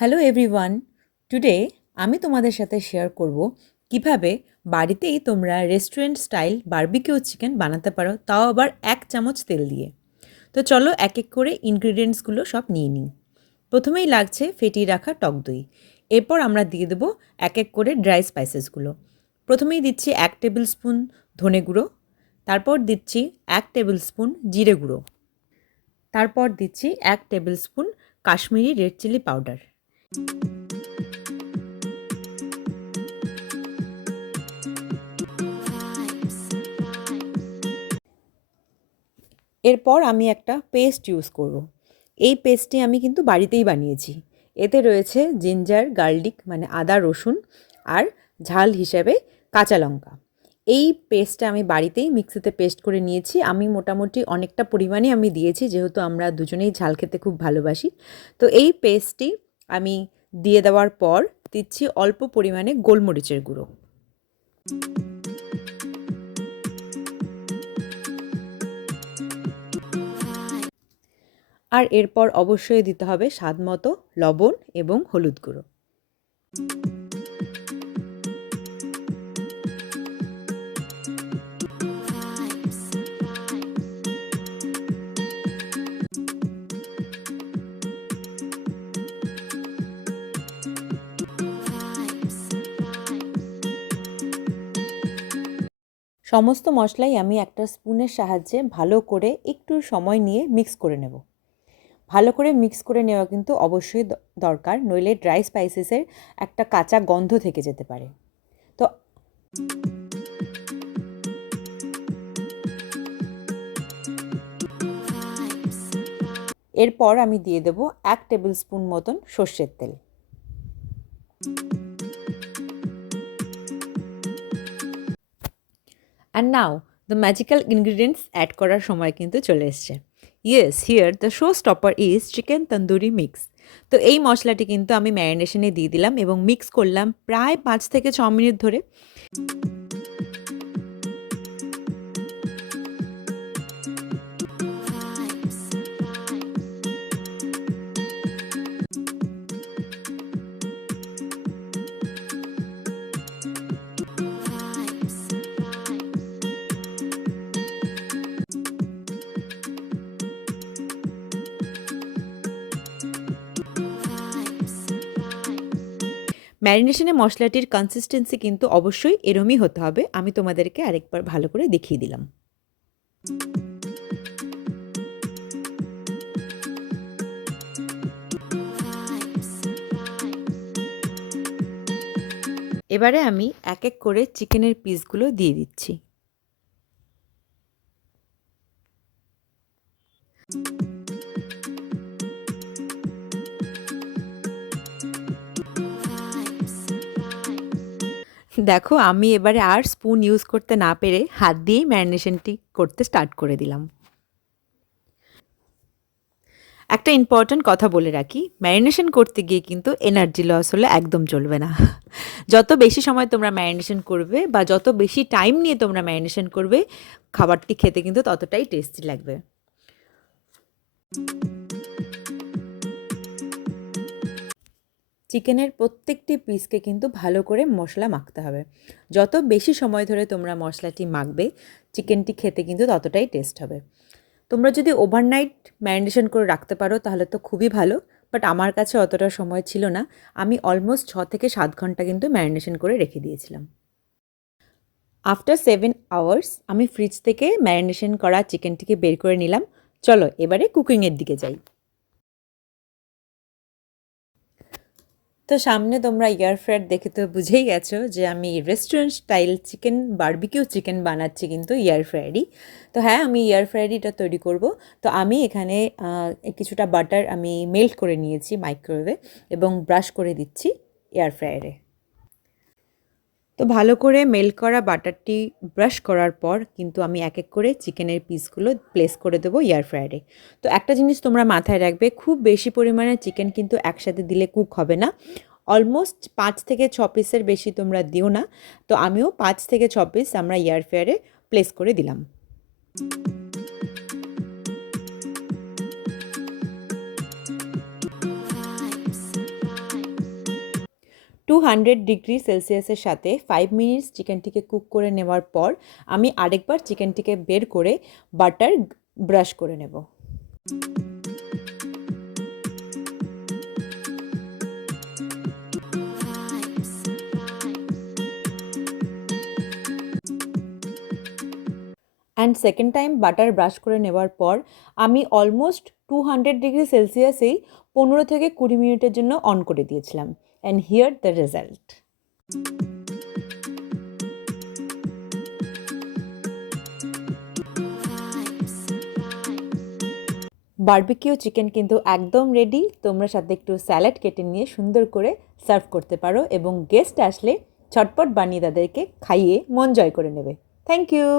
Hello everyone, today আমি তোমাদের সাথে শেয়ার করব কিভাবে বাড়িতেই তোমরা রেস্টুরেন্ট স্টাইল বারবিকিউ চিকেন বানাতে পারো, তাও আবার 1 চামচ তেল দিয়ে। তো চলো এক এক করে ইনগ্রিডিয়েন্টসগুলো সব নিয়ে নিই। প্রথমেই লাগছে ফেটিয়ে রাখা টক দই। এরপর আমরা দিয়ে দেবো এক এক করে ড্রাই স্পাইসেসগুলো। প্রথমেই দিচ্ছি 1 টেবিল স্পুন ধনে গুঁড়ো, তারপর দিচ্ছি 1 টেবিল স্পুন জিরে গুঁড়ো, তারপর দিচ্ছি 1 tablespoon Kashmiri red chilli powder. এরপর আমি একটা পেস্ট ইউজ করব। এই পেস্টটি আমি কিন্তু বাড়িতেই বানিয়েছি। এতে রয়েছে জিঞ্জার গার্লিক মানে আদা রসুন আর ঝাল হিসেবে কাঁচা লঙ্কা। এই পেস্টটা আমি বাড়িতেই মিক্সিতে পেস্ট করে নিয়েছি। আমি মোটামুটি অনেকটা পরিমাণে আমি দিয়েছি, যেহেতু আমরা দুজনেই ঝাল খেতে খুব ভালোবাসি। তো এই পেস্টটি আমি দিয়ে দেওয়ার পর দিচ্ছি অল্প পরিমাণে গোলমরিচের গুঁড়ো। আর এরপর অবশ্যই দিতে হবে স্বাদমতো লবণ এবং হলুদ গুঁড়ো। সমস্ত মশলাই আমি একটা স্পুনের সাহায্যে ভালো করে একটু সময় নিয়ে মিক্স করে নেব। ভালো করে মিক্স করে নেওয়া কিন্তু অবশ্যই দরকার, নইলে ড্রাই স্পাইসেসের একটা কাঁচা গন্ধ থেকে যেতে পারে। তো এরপর আমি দিয়ে দেব 1 টেবিল স্পুন মতন সর্ষের তেল। And now the magical ingredients add করার সময় কিন্তু চলে এসছে। Yes, here the show stopper is chicken tandoori mix. তো এই মশলাটি কিন্তু আমি ম্যারিনেশনে দিয়ে দিলাম এবং মিক্স করলাম প্রায় 5 থেকে 6 মিনিট ধরে। ম্যারিনেশনে মশলাটির কনসিস্টেন্সি কিন্তু অবশ্যই এরমই হতে হবে। আমি তোমাদেরকে আরেকবার ভালো করে দেখিয়ে দিলাম। এবারে আমি এক এক করে চিকেনের পিসগুলো দিয়ে দিচ্ছি। দেখো, আমি এবারে আর স্পুন ইউজ করতে না পেরে হাত দিয়েই ম্যারিনেশনটি করতে স্টার্ট করে দিলাম। একটা ইম্পর্ট্যান্ট কথা বলে রাখি, ম্যারিনেশন করতে গিয়ে কিন্তু এনার্জি লস হলে একদম চলবে না। যত বেশি সময় তোমরা ম্যারিনেশন করবে বা যত বেশি টাইম নিয়ে তোমরা ম্যারিনেশন করবে, খাবারটি খেতে কিন্তু ততটাই টেস্টি লাগবে। চিকেনের প্রত্যেকটি পিসকে কিন্তু ভালো করে মশলা মাখতে হবে। যত বেশি সময় ধরে তোমরা মশলাটি মাখবে, চিকেনটি খেতে কিন্তু ততটাই টেস্ট হবে। তোমরা যদি ওভারনাইট ম্যারিনেশন করে রাখতে পারো তাহলে তো খুবই ভালো, বাট আমার কাছে অতটা সময় ছিল না। আমি অলমোস্ট 6 থেকে 7 ঘন্টা কিন্তু ম্যারিনেশন করে রেখে দিয়েছিলাম। আফটার 7 আওয়ার্স আমি ফ্রিজ থেকে ম্যারিনেশন করা চিকেনটিকে বের করে নিলাম। চলো এবারে কুকিংয়ের দিকে যাই। তো সামনে তোমরা এয়ার ফ্রায়ার দেখে তো বুঝেই গেছো যে আমি restaurant style chicken barbecue chicken বানাচ্ছি কিন্তু এয়ার ফ্রায়ারই। তো হ্যাঁ, আমি এয়ার ফ্রায়ারই এটা তৈরি করব। তো আমি এখানে কিছুটা বাটার আমি মেল্ট করে নিয়েছি মাইক্রোওয়েভে এবং ব্রাশ করে দিচ্ছি এয়ার ফ্রায়ারে। তো ভালো করে মেল্ট করা বাটারটি ব্রাশ করার পর কিন্তু আমি এক এক করে চিকেনের পিসগুলো প্লেস করে দেবো এয়ার ফ্রায়ারে। তো একটা জিনিস তোমরা মাথায় রাখবে, খুব বেশি পরিমাণে চিকেন কিন্তু একসাথে দিলে কুক হবে না। অলমোস্ট 5 থেকে 6 পিসের বেশি তোমরা দিও না। তো আমিও 5 থেকে 6 পিস আমরা এয়ার ফ্রায়ারে প্লেস করে দিলাম। 200 ডিগ্রি সেলসিয়াসের সাথে 5 মিনিটস চিকেনটিকে কুক করে নেওয়ার পর আমি আরেকবার চিকেনটিকে বের করে বাটার ব্রাশ করে নেব। And second time butter brush করে নেওয়ার পর আমি অলমোস্ট 200 ডিগ্রি সেলসিয়াসেই 15 থেকে 20 মিনিটের জন্য অন করে দিয়েছিলাম। And here the result. Barbecue chicken কিন্তু একদম রেডি। তোমরা সাথে একটু স্যালাড কেটে নিয়ে সুন্দর করে সার্ভ করতে পারো এবং গেস্ট আসলে ছটপট বানিয়ে তাদেরকে খাইয়ে মন জয় করে নেবে। Thank you.